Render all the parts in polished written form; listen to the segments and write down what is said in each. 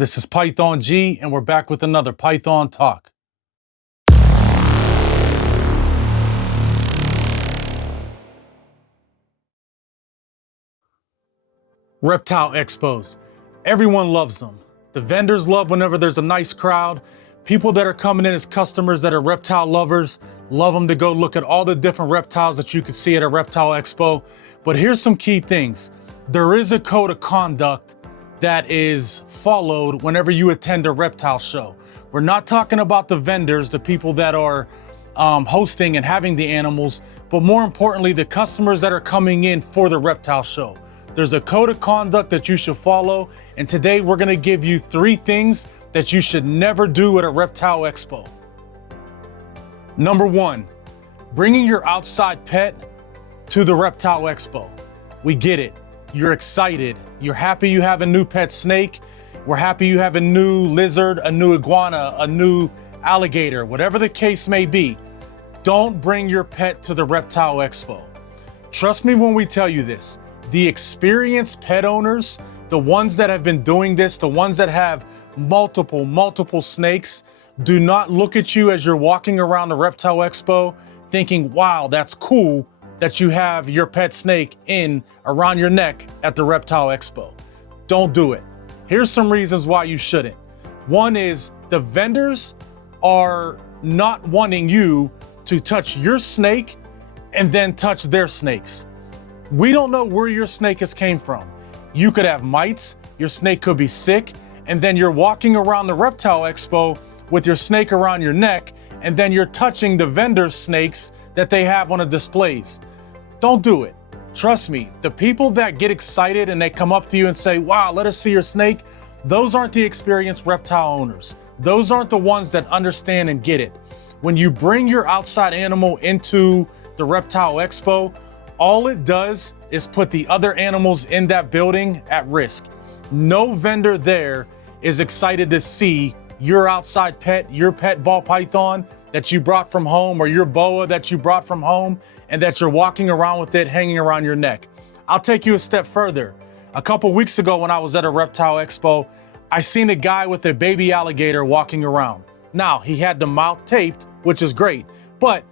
This is Python G, and we're back with another Python Talk. Reptile Expos. Everyone loves them. The vendors love whenever there's a nice crowd. People that are coming in as customers that are reptile lovers love them to go look at all the different reptiles that you can see at a Reptile Expo. But here's some key things. There is a code of conduct that is followed whenever you attend a reptile show. We're not talking about the vendors, the people that are hosting and having the animals, but more importantly, the customers that are coming in for the reptile show. There's a code of conduct that you should follow, and today we're gonna give you 3 things that you should never do at a Reptile Expo. Number 1, bringing your outside pet to the Reptile Expo. We get it. You're excited. You're happy you have a new pet snake. We're happy you have a new lizard, a new iguana, a new alligator, whatever the case may be. Don't bring your pet to the Reptile Expo. Trust me when we tell you this. The experienced pet owners, the ones that have been doing this, the ones that have multiple snakes, do not look at you as you're walking around the Reptile Expo thinking, wow, that's cool that you have your pet snake in around your neck at the Reptile Expo. Don't do it. Here's some reasons why you shouldn't. One is the vendors are not wanting you to touch your snake and then touch their snakes. We don't know where your snake has came from. You could have mites, your snake could be sick, and then you're walking around the Reptile Expo with your snake around your neck, and then you're touching the vendors' snakes that they have on the displays. Don't do it. Trust me, the people that get excited and they come up to you and say, wow, let us see your snake, those aren't the experienced reptile owners. Those aren't the ones that understand and get it. When you bring your outside animal into the Reptile Expo, all it does is put the other animals in that building at risk. No vendor there is excited to see your outside pet, your pet ball python that you brought from home, or your boa that you brought from home, and that you're walking around with it hanging around your neck. I'll take you a step further. A couple weeks ago when I was at a Reptile Expo, I seen a guy with a baby alligator walking around. Now, he had the mouth taped, which is great, but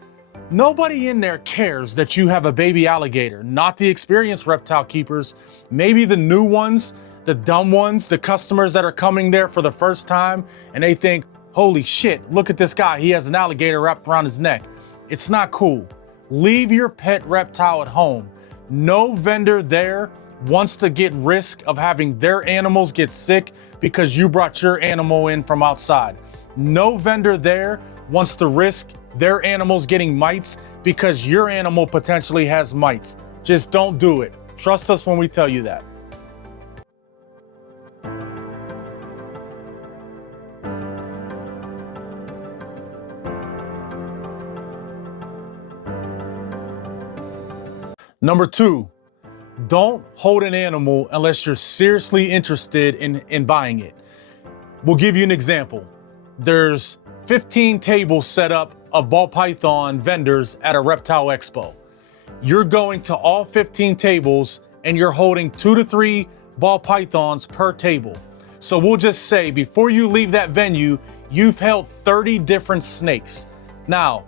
nobody in there cares that you have a baby alligator, not the experienced reptile keepers, maybe the new ones, the dumb ones, the customers that are coming there for the first time, and they think, holy shit, look at this guy, he has an alligator wrapped around his neck. It's not cool. Leave your pet reptile at home. No vendor there wants to get risk of having their animals get sick because you brought your animal in from outside. No vendor there wants to risk their animals getting mites because your animal potentially has mites. Just don't do it. Trust us when we tell you that. Number 2, don't hold an animal unless you're seriously interested in buying it. We'll give you an example. There's 15 tables set up of ball python vendors at a Reptile Expo. You're going to all 15 tables and you're holding 2 to 3 ball pythons per table. So we'll just say before you leave that venue, you've held 30 different snakes. Now,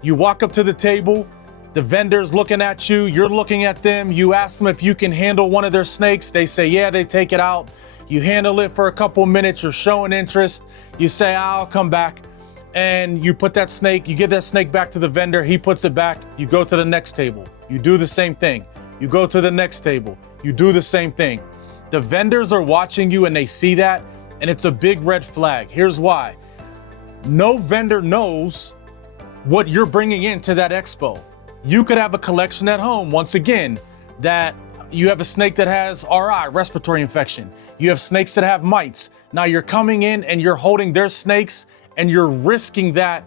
you walk up to the table, the vendor's looking at you, you're looking at them, you ask them if you can handle one of their snakes, they say yeah, they take it out. You handle it for a couple minutes, you're showing interest, you say I'll come back, and you put that snake, you give that snake back to the vendor, he puts it back, you go to the next table, you do the same thing, you go to the next table, you do the same thing. The vendors are watching you and they see that, and it's a big red flag. Here's why. No vendor knows what you're bringing into that expo. You could have a collection at home, once again, that you have a snake that has RI, respiratory infection. You have snakes that have mites. Now you're coming in and you're holding their snakes and you're risking that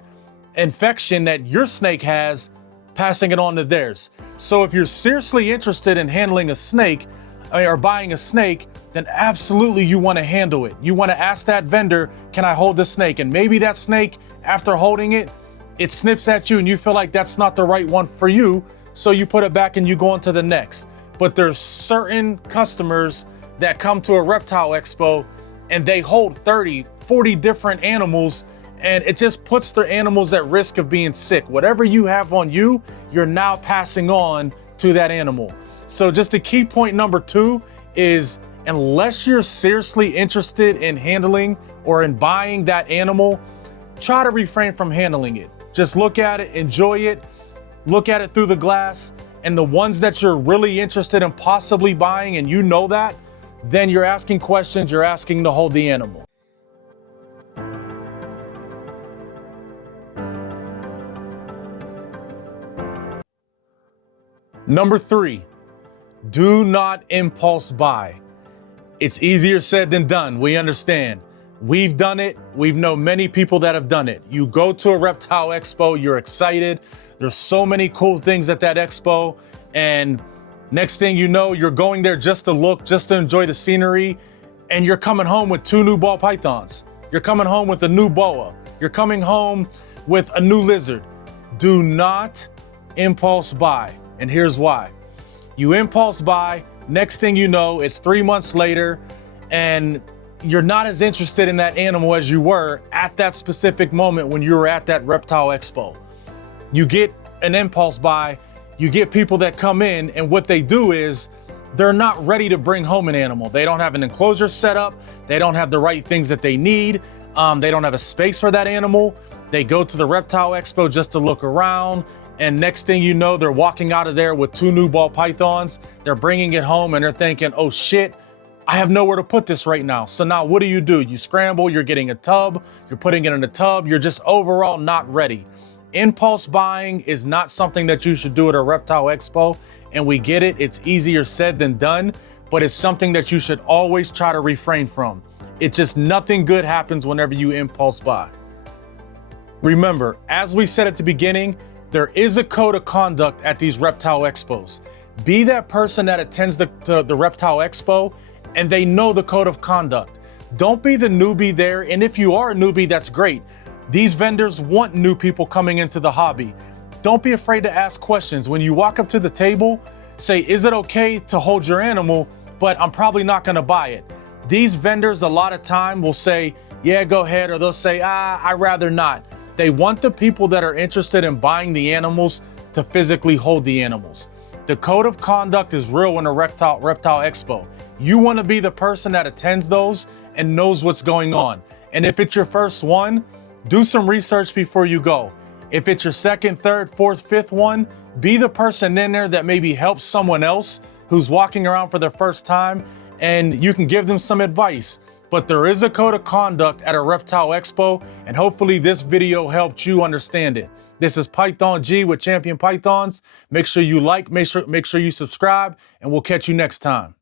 infection that your snake has, passing it on to theirs. So if you're seriously interested in handling a snake or buying a snake, then absolutely you want to handle it. You want to ask that vendor, can I hold this snake? And maybe that snake, after holding it, it snips at you and you feel like that's not the right one for you. So you put it back and you go on to the next. But there's certain customers that come to a Reptile Expo and they hold 30, 40 different animals, and it just puts their animals at risk of being sick. Whatever you have on you, you're now passing on to that animal. So just the key point number 2 is, unless you're seriously interested in handling or in buying that animal, try to refrain from handling it. Just look at it, enjoy it, look at it through the glass, and the ones that you're really interested in possibly buying, and you know that, then you're asking questions, you're asking to hold the animal. Number 3, do not impulse buy. It's easier said than done, we understand. We've done it, we've known many people that have done it. You go to a Reptile Expo, you're excited, there's so many cool things at that expo, and next thing you know, you're going there just to look, just to enjoy the scenery, and you're coming home with 2 new ball pythons. You're coming home with a new boa. You're coming home with a new lizard. Do not impulse buy, and here's why. You impulse buy, next thing you know, it's 3 months later, and you're not as interested in that animal as you were at that specific moment when you were at that Reptile Expo. You get an impulse buy, you get people that come in, and what they do is they're not ready to bring home an animal. They don't have an enclosure set up, they don't have the right things that they need, they don't have a space for that animal. They go to the Reptile Expo just to look around, and next thing you know, they're walking out of there with 2 new ball pythons. They're bringing it home and they're thinking, oh shit, I have nowhere to put this right now. So now what do? You scramble, you're getting a tub, you're putting it in a tub, you're just overall not ready. Impulse buying is not something that you should do at a Reptile Expo, and we get it, it's easier said than done, but it's something that you should always try to refrain from. It just, nothing good happens whenever you impulse buy. Remember, as we said at the beginning, there is a code of conduct at these Reptile Expos. Be that person that attends the Reptile Expo and they know the code of conduct. Don't be the newbie there, and if you are a newbie, that's great. These vendors want new people coming into the hobby. Don't be afraid to ask questions. When you walk up to the table, say, is it okay to hold your animal, but I'm probably not gonna buy it. These vendors a lot of time will say, yeah, go ahead, or they'll say, I'd rather not. They want the people that are interested in buying the animals to physically hold the animals. The code of conduct is real in a Reptile Expo. You wanna be the person that attends those and knows what's going on. And if it's your first one, do some research before you go. If it's your second, third, fourth, fifth one, be the person in there that maybe helps someone else who's walking around for their first time, and you can give them some advice. But there is a code of conduct at a Reptile Expo, and hopefully this video helped you understand it. This is Python G with Champion Pythons. Make sure you like, make sure you subscribe, and we'll catch you next time.